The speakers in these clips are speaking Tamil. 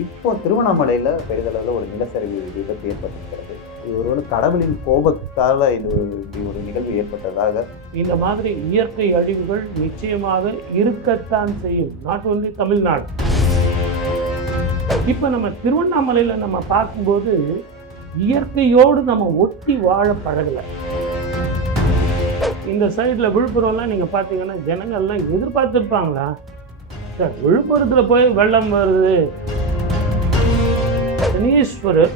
இப்போ திருவண்ணாமலையில் பெரிதளவில் ஒரு நிலச்சரிவு விபத்து ஏற்பட்டிருக்கிறது. இது ஒருவேளை கடவுளின் கோபத்தால் இப்படி ஒரு நிகழ்வு ஏற்பட்டதாக. இந்த மாதிரி இயற்கை அழிவுகள் நிச்சயமாக இருக்கத்தான் செய்யும். Not only Tamil Nadu. இப்போ நம்ம திருவண்ணாமலையில் நம்ம பார்க்கும்போது இயற்கையோடு நம்ம ஒட்டி வாழ பழகலை. இந்த சைடில் விழுப்புரம்லாம் நீங்கள் பார்த்தீங்கன்னா ஜனங்கள்லாம் எதிர்பார்த்துருப்பாங்களா சார், விழுப்புரத்தில் போய் வெள்ளம் வருது. சனீஸ்வரர்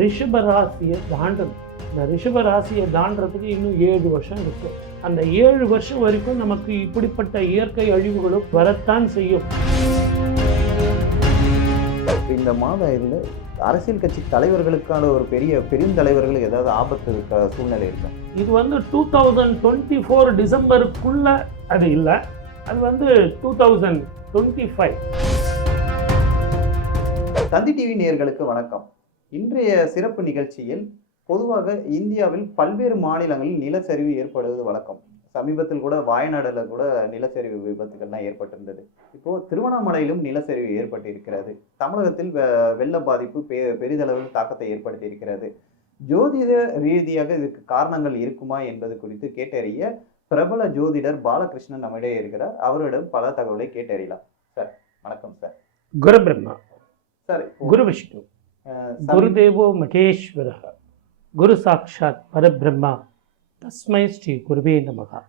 ரிஷபராசியை தாண்டணும். இந்த ரிஷபராசியை தாண்டறதுக்கு இன்னும் 7 வருஷம் இருக்கு. அந்த 7 வருஷம் வரைக்கும் நமக்கு இப்படிப்பட்ட இயற்கை அழிவுகளும் வரத்தான் செய்யும். இந்த மாதம் அரசியல் கட்சி தலைவர்களுக்கான ஒரு பெருந்தலைவர்களுக்கு ஏதாவது ஆபத்து இருக்க சூழ்நிலை இருக்கா? இது 2024 டிசம்பருக்குள்ள அது இல்லை, அது 2025. தந்தி டிவி நேயர்களுக்கு வணக்கம். இன்றைய சிறப்பு நிகழ்ச்சியில் பொதுவாக இந்தியாவில் பல்வேறு மாநிலங்களில் நிலச்சரிவு ஏற்படுவது வழக்கம். சமீபத்தில் கூட வயநாடுல கூட நிலச்சரிவு விபத்துகள்லாம் ஏற்பட்டிருந்தது. இப்போ திருவண்ணாமலையிலும் நிலச்சரிவு ஏற்பட்டிருக்கிறது. தமிழகத்தில் வெள்ள பாதிப்பு பெரிதளவில் தாக்கத்தை ஏற்படுத்தி இருக்கிறது. ஜோதிட ரீதியாக இதுக்கு காரணங்கள் இருக்குமா என்பது குறித்து கேட்டறிய பிரபல ஜோதிடர் பாலகிருஷ்ணன் நம்மிடையே இருக்கிறார். அவரிடம் பல தகவலை கேட்டறியலாம். சார் வணக்கம். சார் குரு பிரம்மா, சார் குரு விஷ்ணு, குருதேவோ மகேஸ்வர, குரு சாட்சாத் பரபிரம்மா, தஸ்மை ஸ்ரீ குருவே நமகா.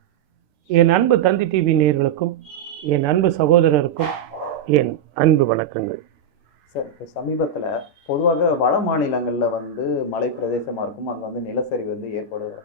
என் அன்பு தந்தி டிவி நேயர்களுக்கும் என் அன்பு சகோதரருக்கும் என் அன்பு வணக்கங்கள். சார் இப்போ சமீபத்தில் பொதுவாக வட மாநிலங்களில் மலை பிரதேசமாக இருக்கும், அங்கே நிலச்சரிவு ஏற்படுவது.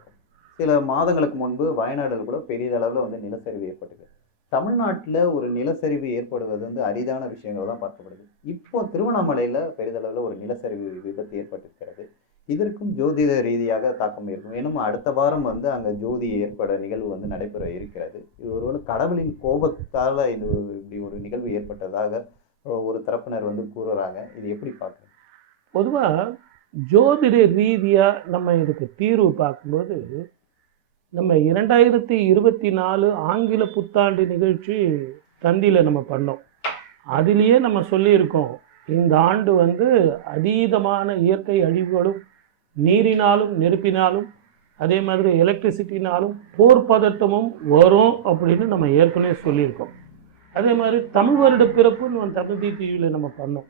சில மாதங்களுக்கு முன்பு வயநாடில் கூட பெரியதளவில் நிலச்சரிவு ஏற்பட்டது. தமிழ்நாட்டில் ஒரு நிலச்சரிவு ஏற்படுவது அரிதான விஷயங்கள் தான் பார்க்கப்படுது. இப்போ திருவண்ணாமலையில் பெரிதளவில் ஒரு நிலச்சரிவு விபத்து ஏற்பட்டிருக்கிறது. இதற்கும் ஜோதிட ரீதியாக தாக்கம் இருக்கும். ஏன்னா அடுத்த வாரம் அங்கே ஜோதி ஏற்பட நிகழ்வு நடைபெற இருக்கிறது. இது ஒருவேளை கடவுளின் கோபத்தால் இப்படி ஒரு நிகழ்வு ஏற்பட்டதாக ஒரு தரப்பினர் கூறுறாங்க. இது எப்படி பார்க்குறேன்? பொதுவாக ஜோதிட ரீதியாக நம்ம இதுக்கு தீர்வு பார்க்கும்போது, நம்ம 2024 ஆங்கில புத்தாண்டு நிகழ்ச்சி தந்தியில் நம்ம பண்ணோம். அதிலேயே நம்ம சொல்லியிருக்கோம், இந்த ஆண்டு அதீதமான இயற்கை அழிவுகளும் நீரினாலும் நெருப்பினாலும் அதே மாதிரி எலக்ட்ரிசிட்டினாலும் போர் பதட்டமும் வரும் அப்படின்னு நம்ம ஏற்கனவே சொல்லியிருக்கோம். அதே மாதிரி தமிழ் வருட பிறப்புன்னு தமிழ் டிவியில் நம்ம பண்ணோம்.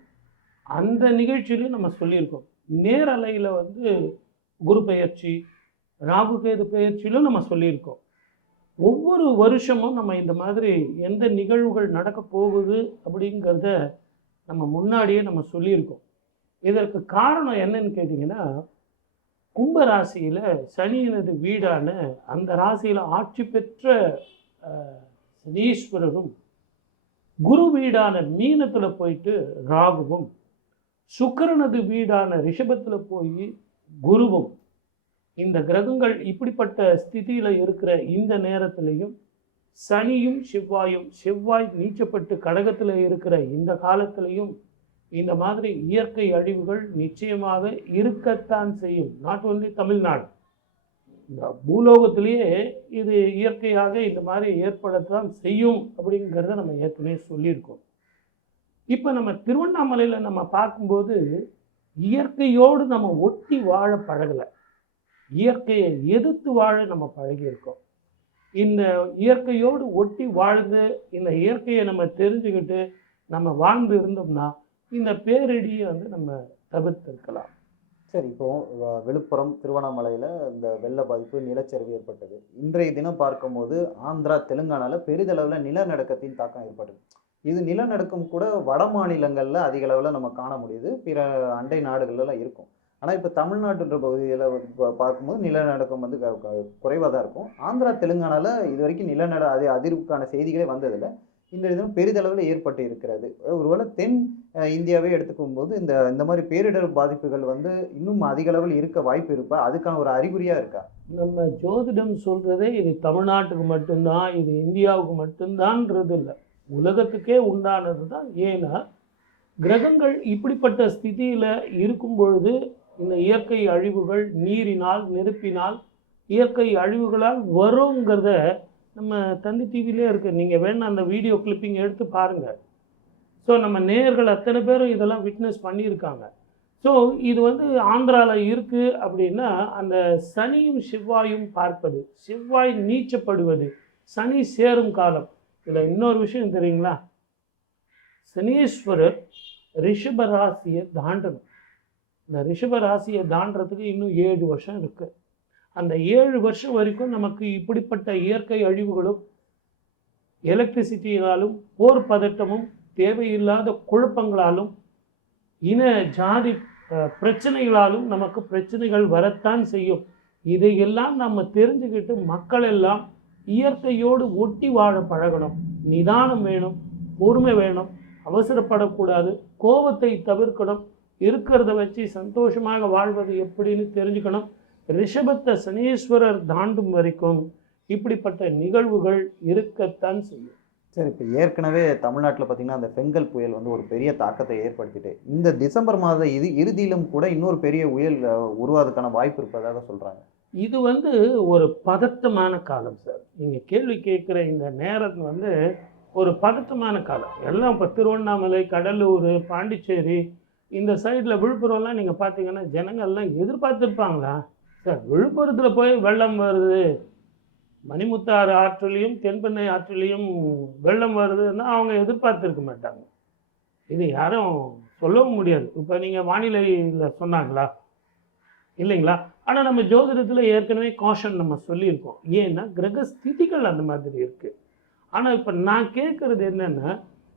அந்த நிகழ்ச்சியிலையும் நம்ம சொல்லியிருக்கோம். நேரலையில் குரு பெயர்ச்சி, ராகு கேது பெயர்ச்சியிலும் நம்ம சொல்லியிருக்கோம். ஒவ்வொரு வருஷமும் நம்ம இந்த மாதிரி எந்த நிகழ்வுகள் நடக்க போகுது அப்படிங்கிறத நம்ம முன்னாடியே நம்ம சொல்லியிருக்கோம். இதற்கு காரணம் என்னன்னு கேட்டிங்கன்னா, கும்ப ராசியில் சனியினது வீடான அந்த ராசியில் ஆட்சி பெற்ற சனீஸ்வரரும், குரு வீடான மீனத்தில் போயிட்டு ராகுவும், சுக்கிரனது வீடான ரிஷபத்தில் போய் குருவும், இந்த கிரகங்கள் இப்படிப்பட்ட ஸ்திதியில் இருக்கிற இந்த நேரத்திலையும் சனியும் செவ்வாய் நீச்சப்பட்டு கடகத்தில் இருக்கிற இந்த காலத்திலையும் இந்த மாதிரி இயற்கை அழிவுகள் நிச்சயமாக இருக்கத்தான் செய்யும். நாட் ஒன்லி தமிழ்நாடு, இந்த பூலோகத்திலேயே இது இயற்கையாக இந்த மாதிரி ஏற்படத்தான் செய்யும் அப்படிங்கிறத நம்ம ஏற்கனவே சொல்லியிருக்கோம். இப்போ நம்ம திருவண்ணாமலையில் நம்ம பார்க்கும்போது இயற்கையோடு நம்ம ஒட்டி வாழ பழகலை, இயற்கையை எதிர்த்து வாழ நம்ம பழகியிருக்கோம். இந்த இயற்கையோடு ஒட்டி வாழ்ந்து இந்த இயற்கையை நம்ம தெரிஞ்சுக்கிட்டு நம்ம வாழ்ந்து இருந்தோம்னா இந்த பேரிடியை நம்ம தவிர்த்திருக்கலாம். சரி, இப்போ விழுப்புரம் திருவண்ணாமலையில் இந்த வெள்ள பாதிப்பு நிலச்சரிவு ஏற்பட்டது. இன்றைய தினம் பார்க்கும்போது ஆந்திரா தெலுங்கானாவில் பெரிதளவில் நிலநடுக்கத்தின் தாக்கம் ஏற்பட்டது. இது நிலநடுக்கம் கூட வட மாநிலங்களில் அதிக அளவில் நம்ம காண முடியுது, பிற அண்டை நாடுகள்லாம் இருக்கும். ஆனால் இப்போ தமிழ்நாட்டுன்ற பகுதியில் பார்க்கும்போது நிலநடுக்கம் குறைவாக தான் இருக்கும். ஆந்திரா தெலுங்கானாவில் இது வரைக்கும் அதிர்வுக்கான செய்திகளே வந்ததில்லை. இந்த இதுவும் பெரிதளவில் ஏற்பட்டு இருக்கிறது. ஒருவேளை தென் இந்தியாவே எடுத்துக்கும் போது இந்த மாதிரி பேரிடர் பாதிப்புகள் இன்னும் அதிக அளவில் இருக்க வாய்ப்பு இருப்பா, அதுக்கான ஒரு அறிகுறியாக இருக்கா? நம்ம ஜோதிடம் சொல்கிறதே இது தமிழ்நாட்டுக்கு மட்டும்தான், இது இந்தியாவுக்கு மட்டும்தான்ன்றது இல்லை, உலகத்துக்கே உண்டானது தான். ஏன்னா கிரகங்கள் இப்படிப்பட்ட ஸ்திதியில் இருக்கும் பொழுது இந்த இயற்கை அழிவுகள் நீரினால் நெருப்பினால் இயற்கை அழிவுகளால் வருங்கிறத நம்ம தந்தி டிவிலே இருக்கு. நீங்கள் வேணா அந்த வீடியோ கிளிப்பிங் எடுத்து பாருங்கள். ஸோ நம்ம நேயர்கள் அத்தனை பேரும் இதெல்லாம் விட்னஸ் பண்ணியிருக்காங்க. ஸோ இது வந்து ஆந்திராவில் இருக்குது அப்படின்னா, அந்த சனியும் செவ்வாயும் பார்ப்பது, செவ்வாய் நீச்சப்படுவது, சனி சேரும் காலம். இதில் இன்னொரு விஷயம் தெரியுங்களா? சனீஸ்வரர் ரிஷப ராசியை தாண்டணும். இந்த ரிஷப ராசியை தாண்டறதுக்கு இன்னும் 7 வருஷம் இருக்குது. அந்த 7 வருஷம் வரைக்கும் நமக்கு இப்படிப்பட்ட இயற்கை அழிவுகளும், எலக்ட்ரிசிட்டியாலும், போர் பதட்டமும், தேவையில்லாத குழப்பங்களாலும், இன ஜாதி பிரச்சனைகளாலும் நமக்கு பிரச்சனைகள் வரத்தான் செய்யும். இதையெல்லாம் நம்ம தெரிஞ்சுக்கிட்டு மக்கள் எல்லாம் இயற்கையோடு ஒட்டி வாழ பழகணும். நிதானம் வேணும், பொறுமை வேணும், அவசரப்படக்கூடாது, கோபத்தை தவிர்க்கணும், இருக்கிறத வச்சு சந்தோஷமாக வாழ்வது எப்படின்னு தெரிஞ்சுக்கணும். ரிஷபத்தை சனீஸ்வரர் தாண்டும் வரைக்கும் இப்படிப்பட்ட நிகழ்வுகள் இருக்கத்தான் செய்யும். சரி, இப்போ ஏற்கனவே தமிழ்நாட்டில் பார்த்தீங்கன்னா அந்த பெங்கல் புயல் வந்து ஒரு பெரிய தாக்கத்தை ஏற்படுத்திட்டு இந்த டிசம்பர் மாத இறுதியிலும் கூட இன்னொரு பெரிய புயல் உருவாதுக்கான வாய்ப்பு இருப்பதாக சொல்கிறாங்க. இது வந்து ஒரு பதட்டமான காலம் சார். நீங்கள் கேள்வி கேட்குற இந்த நேரம் வந்து ஒரு பதட்டமான காலம். எல்லாம் இப்போ திருவண்ணாமலை, கடலூர், பாண்டிச்சேரி இந்த சைடில் விழுப்புரம்லாம் நீங்கள் பார்த்தீங்கன்னா ஜனங்கள்லாம் எதிர்பார்த்துருப்பாங்களா சார்? விழுப்புரத்தில் போய் வெள்ளம் வருது, மணிமுத்தாறு ஆற்றிலையும் தென்பெண்ணை ஆற்றிலையும் வெள்ளம் வருதுன்னா அவங்க எதிர்பார்த்துருக்க மாட்டாங்க. இது யாரும் சொல்லவும் முடியாது. இப்போ நீங்கள் வானிலையில் சொன்னாங்களா? இல்லைங்களா? ஆனால் நம்ம ஜோதிடத்தில் ஏற்கனவே காஷன் நம்ம சொல்லியிருக்கோம். ஏன்னா கிரக ஸ்திதிகள் அந்த மாதிரி இருக்குது. ஆனால் இப்போ நான் கேட்குறது என்னென்னா,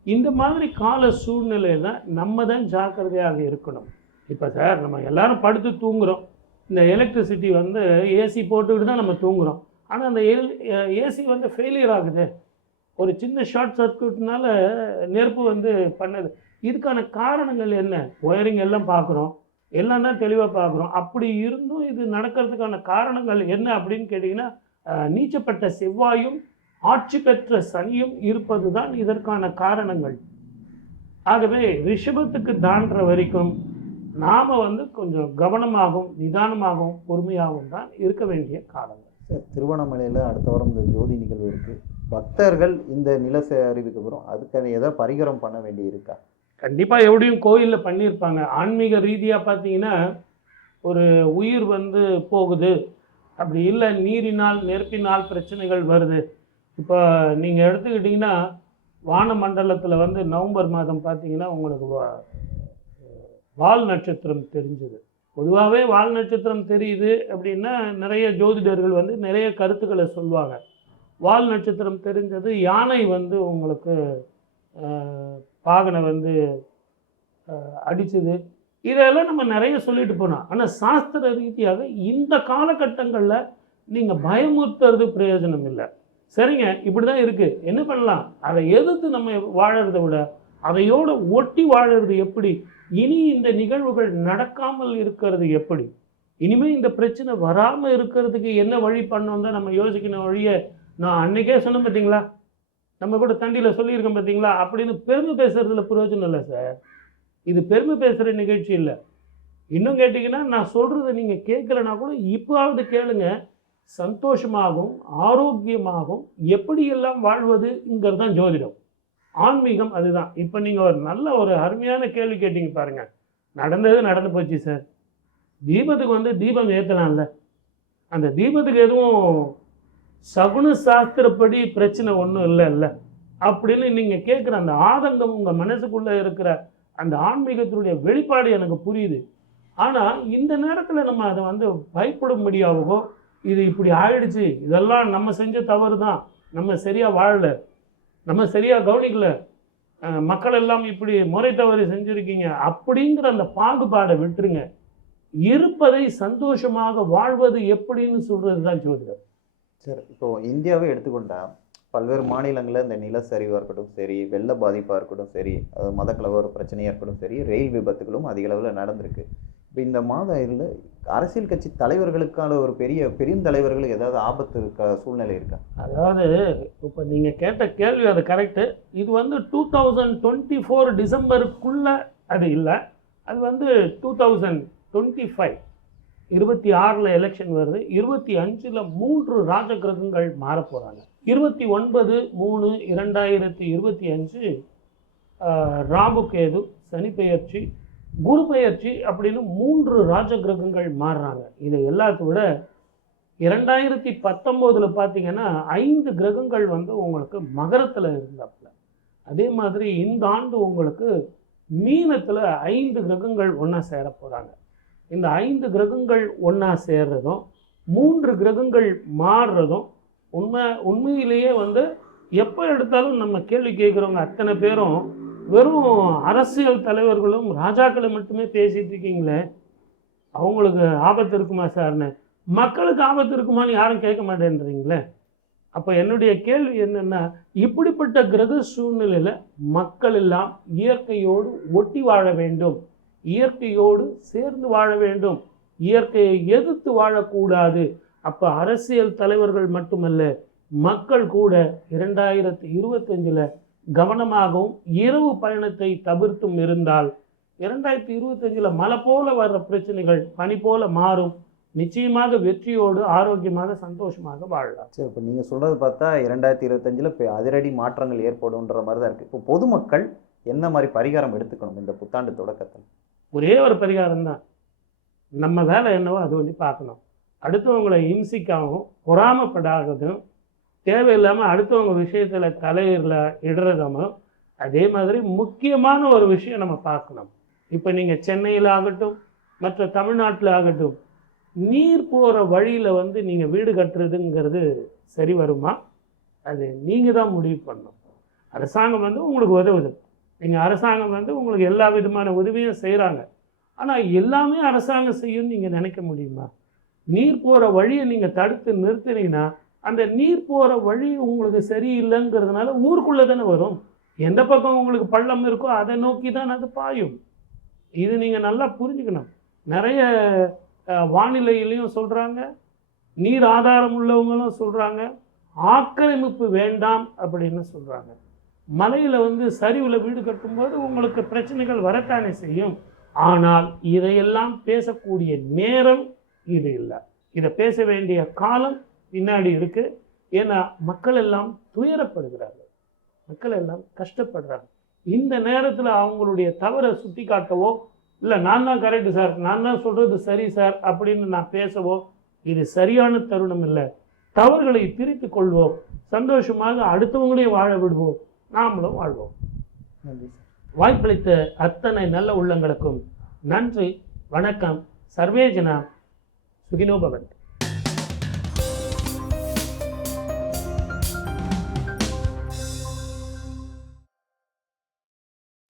இந்த மாதிரி கால சூழ்நிலையில் நம்ம தான் ஜாக்கிரதையாக இருக்கணும். இப்போ சார் நம்ம எல்லாரும் படுத்து தூங்குகிறோம். இந்த எலக்ட்ரிசிட்டி வந்து ஏசி போட்டுக்கிட்டு தான் நம்ம தூங்குகிறோம். ஆனால் அந்த ஏசி வந்து ஃபெயிலியர் ஆகுது. ஒரு சின்ன ஷார்ட் சர்க்யூட்னால நெருப்பு வந்து பண்ணுது. இதுக்கான காரணங்கள் என்ன? ஒயரிங் எல்லாம் பார்க்குறோம், எல்லாம் தான் தெளிவாக பார்க்குறோம். அப்படி இருந்தும் இது நடக்கிறதுக்கான காரணங்கள் என்ன அப்படின்னு கேட்டிங்கன்னா, நீச்சப்பட்ட செவ்வாயும் ஆட்சி பெற்ற சனியும் இருப்பது தான் இதற்கான காரணங்கள். ஆகவே ரிஷபத்துக்கு தாண்டுற வரைக்கும் நாம் வந்து கொஞ்சம் கவனமாகவும் நிதானமாகவும் பொறுமையாகவும் தான் இருக்க வேண்டிய காலங்கள். திருவண்ணாமலையில் அடுத்த வாரம் இந்த ஜோதி நிகழ்வு இருக்குது. பக்தர்கள் இந்த நில அறிவுக்கு அப்புறம் அதுக்கான எதாவது பரிகாரம் பண்ண வேண்டி இருக்கா? கண்டிப்பாக எப்படியும் கோயிலில் பண்ணியிருப்பாங்க. ஆன்மீக ரீதியாக பார்த்தீங்கன்னா, ஒரு உயிர் வந்து போகுது, அப்படி இல்லை நீரினால் நெருப்பினால் பிரச்சனைகள் வருது. இப்போ நீங்கள் எடுத்துக்கிட்டிங்கன்னா வானமண்டலத்தில் வந்து நவம்பர் மாதம் பார்த்தீங்கன்னா உங்களுக்கு வால் நட்சத்திரம் தெரிஞ்சுது. பொதுவாகவே வால் நட்சத்திரம் தெரியுது அப்படின்னா நிறைய ஜோதிடர்கள் வந்து நிறைய கருத்துக்களை சொல்லுவாங்க. வால் நட்சத்திரம் தெரிஞ்சது, யானை வந்து உங்களுக்கு பாகனை வந்து அடிச்சது, இதெல்லாம் நம்ம நிறைய சொல்லிட்டு போனோம். ஆனால் சாஸ்திர ரீதியாக இந்த காலகட்டங்களில் நீங்கள் பயமுறுத்துறது பிரயோஜனம் இல்லை. சரிங்க, இப்படி தான் இருக்குது, என்ன பண்ணலாம்? அதை எதிர்த்து நம்ம வாழறதை விட அதையோடு ஒட்டி வாழறது எப்படி? இனி இந்த நிகழ்வுகள் நடக்காமல் இருக்கிறது எப்படி? இனிமேல் இந்த பிரச்சனை வராமல் இருக்கிறதுக்கு என்ன வழி பண்ணோம் தான் நம்ம யோசிக்கணும் வழியை. நான் அன்றைக்கே சொன்னேன் பார்த்தீங்களா, நம்ம கூட தண்டியில் சொல்லியிருக்கேன் பார்த்தீங்களா, அப்படின்னு பெருமை பேசுகிறதுல பிரயோஜனம் இல்லை சார். இது பெருமை பேசுகிற நிகழ்ச்சி இல்லை. இன்னும் கேட்டிங்கன்னா, நான் சொல்கிறத நீங்கள் கேட்கலன்னா கூட இப்போவாவது கேளுங்க. சந்தோஷமாகவும் ஆரோக்கியமாகவும் எப்படியெல்லாம் வாழ்வதுங்கிறது தான் ஜோதிடம், ஆன்மீகம். அதுதான். இப்போ நீங்கள் ஒரு நல்ல ஒரு அருமையான கேள்வி கேட்டீங்க பாருங்கள். நடந்தது நடந்து போச்சு சார். தீபத்துக்கு வந்து தீபம் ஏற்றலாம்ல, அந்த தீபத்துக்கு எதுவும் சகுன சாஸ்திரப்படி பிரச்சனை ஒன்றும் இல்லை அப்படின்னு நீங்கள் கேட்குற அந்த ஆதங்கம் உங்கள் மனசுக்குள்ளே இருக்கிற அந்த ஆன்மீகத்தினுடைய வெளிப்பாடு எனக்கு புரியுது. ஆனால் இந்த நேரத்தில் நம்ம அதை வந்து பயப்படும்படியாகவோ, இது இப்படி ஆயிடுச்சு, இதெல்லாம் நம்ம செஞ்ச தவறு தான், நம்ம சரியாக வாழலை, நம்ம சரியாக கவனிக்கல, மக்கள் எல்லாம் இப்படி முறை தவறு செஞ்சுருக்கீங்க அப்படிங்கிற அந்த பாகுபாடை விட்டுருங்க. இருப்பதை சந்தோஷமாக வாழ்வது எப்படின்னு சொல்கிறது தான் ஜோதிடம். சரி, இப்போது இந்தியாவை எடுத்துக்கொண்டால் பல்வேறு மாநிலங்களில் இந்த நிலச்சரிவாக இருக்கட்டும் சரி, வெள்ள பாதிப்பாக இருக்கட்டும் சரி, அது மதக்கலவர பிரச்சனையாக இருக்கட்டும் சரி, ரயில் விபத்துகளும் அதிக அளவில் நடந்திருக்கு. இப்போ இந்த மாதம் அரசியல் கட்சி தலைவர்களுக்கான ஒரு பெருந்தலைவர்களுக்கு ஏதாவது ஆபத்து இருக்கா, சூழ்நிலை இருக்கா? அதாவது இப்போ நீங்கள் கேட்ட கேள்வி அது கரெக்டு. இது வந்து 2024 டிசம்பருக்குள்ளே அது இல்லை. அது வந்து 2025 26 எலெக்ஷன் வருது. 25 3 ராஜகிரகங்கள் மாறப்போகிறாங்க. 29/3/2025 ராகு கேது, சனி பெயர்ச்சி, குரு பெயர்ச்சி அப்படின்னு 3 ராஜ கிரகங்கள் மாறுறாங்க. இதை எல்லாத்த விட 2019 பார்த்தீங்கன்னா 5 கிரகங்கள் வந்து உங்களுக்கு மகரத்தில் இருந்தாப்புல. அதே மாதிரி இந்த ஆண்டு உங்களுக்கு மீனத்தில் 5 கிரகங்கள் ஒன்றா சேர போகிறாங்க. இந்த 5 கிரகங்கள் ஒன்றா சேர்றதும் 3 கிரகங்கள் மாறுறதும் உண்மையிலேயே வந்து எப்போ எடுத்தாலும் நம்ம கேள்வி கேட்குறவங்க அத்தனை பேரும் வெறும் அரசியல் தலைவர்களும் ராஜாக்களை மட்டுமே பேசிட்டு இருக்கீங்களே, அவங்களுக்கு ஆபத்து இருக்குமா சார்னு. மக்களுக்கு ஆபத்து இருக்குமான்னு யாரும் கேட்க மாட்டேன்றீங்களே. அப்போ என்னுடைய கேள்வி என்னென்னா, இப்படிப்பட்ட கிரக சூழ்நிலையில் மக்கள் எல்லாம் இயற்கையோடு ஒட்டி வாழ வேண்டும், இயற்கையோடு சேர்ந்து வாழ வேண்டும், இயற்கையை எதிர்த்து வாழக்கூடாது. அப்போ அரசியல் தலைவர்கள் மட்டுமல்ல, மக்கள் கூட 2025 கவனமாகவும் இரவு பயணத்தை தவிர்த்தும் இருந்தால் 2025 மழை போல வர்ற பிரச்சனைகள் பனி போல மாறும். நிச்சயமாக வெற்றியோடு ஆரோக்கியமாக சந்தோஷமாக வாழலாம். சரி, இப்போ நீங்கள் சொல்கிறது பார்த்தா 2025 இப்போ அதிரடி மாற்றங்கள் ஏற்படும்ன்ற மாதிரி தான் இருக்குது. இப்போ பொதுமக்கள் என்ன மாதிரி பரிகாரம் எடுத்துக்கணும் இந்த புத்தாண்டு தொடக்கத்தில்? ஒரே ஒரு பரிகாரம் தான். நம்ம வேலை என்னவோ அது வந்து பார்க்கணும். அடுத்தவங்களை இம்சிக்காகவும் பொறாமப்படாததும் தேவையில்லாமல் அடுத்தவங்க விஷயத்தில் தலையில இடுறதும். அதே மாதிரி முக்கியமான ஒரு விஷயம் நம்ம பார்க்கணும். இப்போ நீங்கள் சென்னையில் ஆகட்டும், மற்ற தமிழ்நாட்டில் ஆகட்டும், நீர் போகிற வழியில் வந்து நீங்கள் வீடு கட்டுறதுங்கிறது சரி வருமா? அது நீங்கள் தான் முடிவு பண்ணணும். அரசாங்கம் வந்து உங்களுக்கு உதவுது. நீங்கள் அரசாங்கம் வந்து உங்களுக்கு எல்லா விதமான உதவியும் செய்கிறாங்க. ஆனால் எல்லாமே அரசாங்கம் செய்யும்னு நீங்கள் நினைக்க முடியுமா? நீர் போகிற வழியை நீங்கள் தடுத்து நிறுத்தினீங்கன்னா அந்த நீர் போகிற வழி உங்களுக்கு சரியில்லைங்கிறதுனால ஊருக்குள்ளே தானே வரும். எந்த பக்கம் உங்களுக்கு பள்ளம் இருக்கோ அதை நோக்கி தான் அது பாயும். இது நீங்கள் நல்லா புரிஞ்சுக்கணும். நிறைய வானிலையிலையும் சொல்கிறாங்க, நீர் ஆதாரம் உள்ளவங்களும் சொல்கிறாங்க, ஆக்கிரமிப்பு வேண்டாம் அப்படின்னு சொல்கிறாங்க. மலையில் வந்து சரிவில் வீடு கட்டும்போது உங்களுக்கு பிரச்சனைகள் வரத்தானே செய்யும். ஆனால் இதையெல்லாம் பேசக்கூடிய நேரம் இது இல்லை. இதை பேச வேண்டிய காலம் பின்னாடி இருக்குது. ஏன்னா மக்கள் எல்லாம் துயரப்படுகிறார்கள், மக்கள் எல்லாம் கஷ்டப்படுறாங்க. இந்த நேரத்தில் அவங்களுடைய தவறை சுட்டி காட்டவோ, இல்லை நான் தான் கரெக்டு சார், நான் தான் சொல்கிறது சரி சார் அப்படின்னு நான் பேசவோ இது சரியான தருணம் இல்லை. தவறுகளை திருத்தி கொள்வோம், சந்தோஷமாக அடுத்தவங்களையும் வாழ விடுவோம், நாமளும் வாழ்வோம். நன்றி. வாய்ப்பளித்த அத்தனை நல்ல உள்ளங்களுக்கும் நன்றி, வணக்கம். சர்வேஜனா சுகினோ பவந்து.